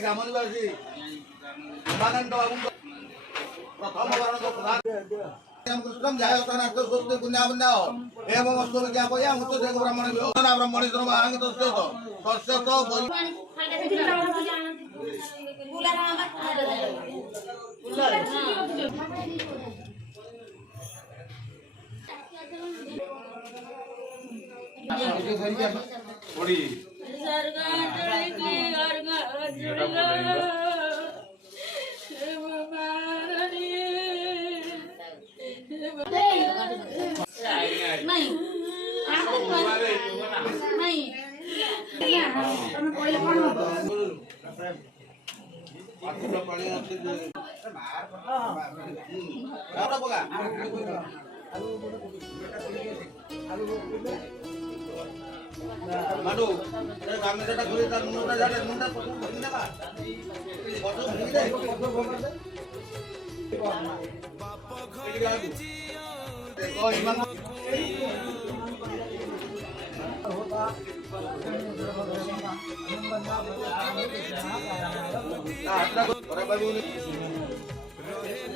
ग्रामनिवासी कृष्णम जायतानाथ स्वस्ति पुण्यावन्दाओ एवं अस्तु विज्ञापया मुक्त देव ब्राह्मण योजना ब्राह्मण धर्म आंगित तस्य तो माडू गामी सेटा घुरी तार मुंडा झाले मुंडा भंगी नका कतो भंगी दे देखो इमान होता आता बरे बाबू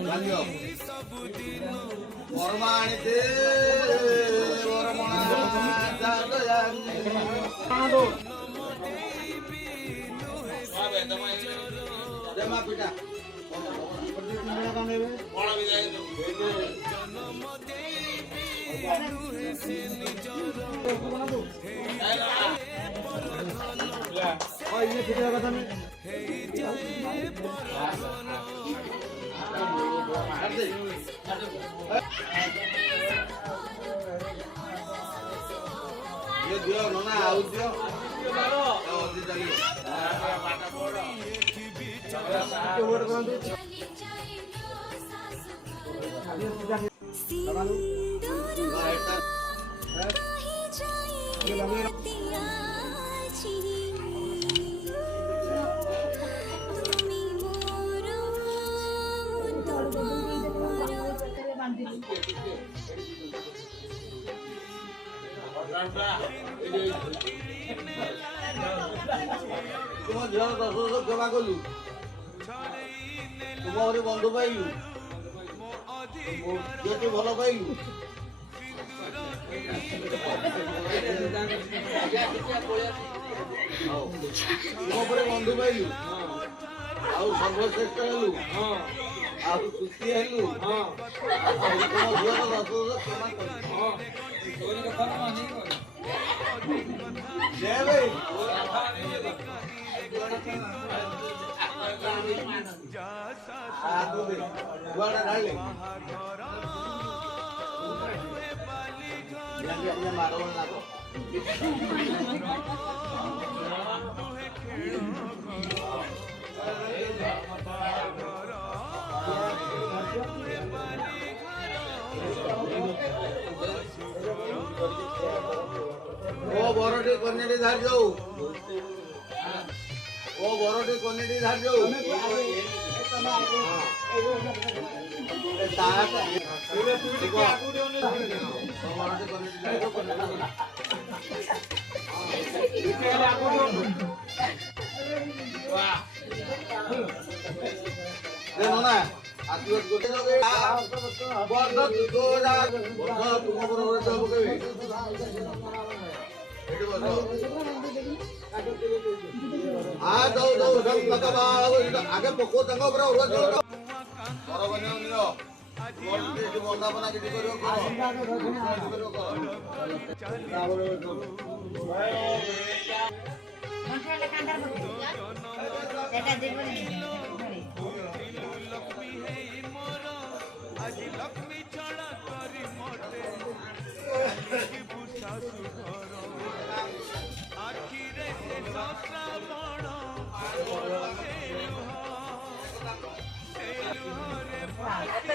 मानियो वर्मा आणते वर्मा जादया आदो जमा पिटा कोण विदाय ये पिटा कथा नहीं ये दियो नोना आउ दियो ओदी चली पाटा पड़ के वोट करंतु तुम झील 10 वर्ष सेवा कलु तुम घरे बंधु पाइलु झील भल पाइलु तुम बंधु पाइलु आउ सर्वश्रेष्ठ हेलु आउ सुखी हेलु तुम झील 10 वर्ष सेवा कलु जय भाई आदो दे गुआड़ा डाल ले ये मारो ना तो ओ बरोटी कन्नेटी धार जाऊ ओ बरोटी कन्नेटी धार जाऊ ना आशीर्वाद करते बर्ध तुम बरोबर सब ଏଠି ବସ। ଦଉ ଦଉ ସବୁ ପକା ଆଗେ ପକଉ ତାଙ୍କ ଉପରେ ଅରୁଆ ଚାଉଳ ସରବନ୍ୟ ନିଅ ବନ୍ଦାପନା କିଛି କରିବ କର लक्ष्मी छड़ा करी मोटे आखिरे से श्रावण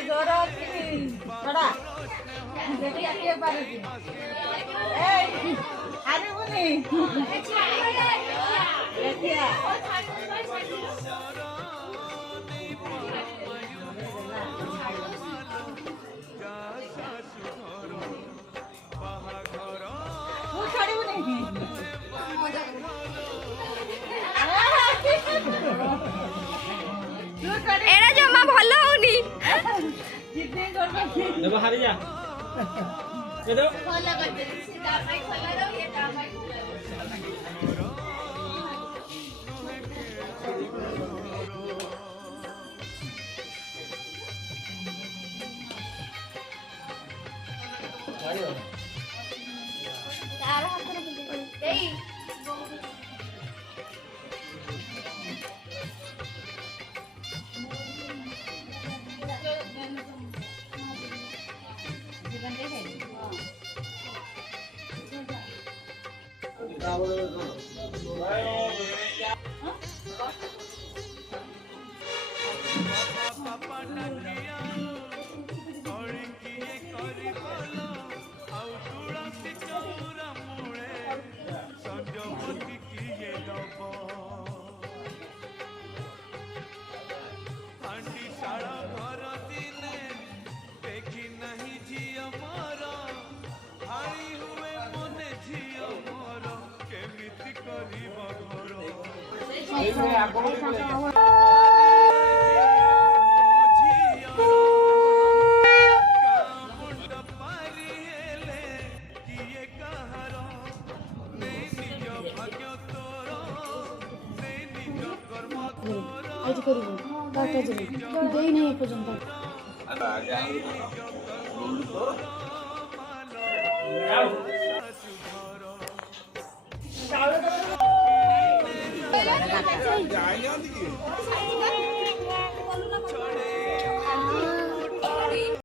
जोर एड़ा जमा भल होनी देखो हारी जा ये दो खोला करते सीधा भाई खोला रहो ये ता भाई तारा हाथ में देई आज करिबो काटा जे देई नहीं पर्यंत जाई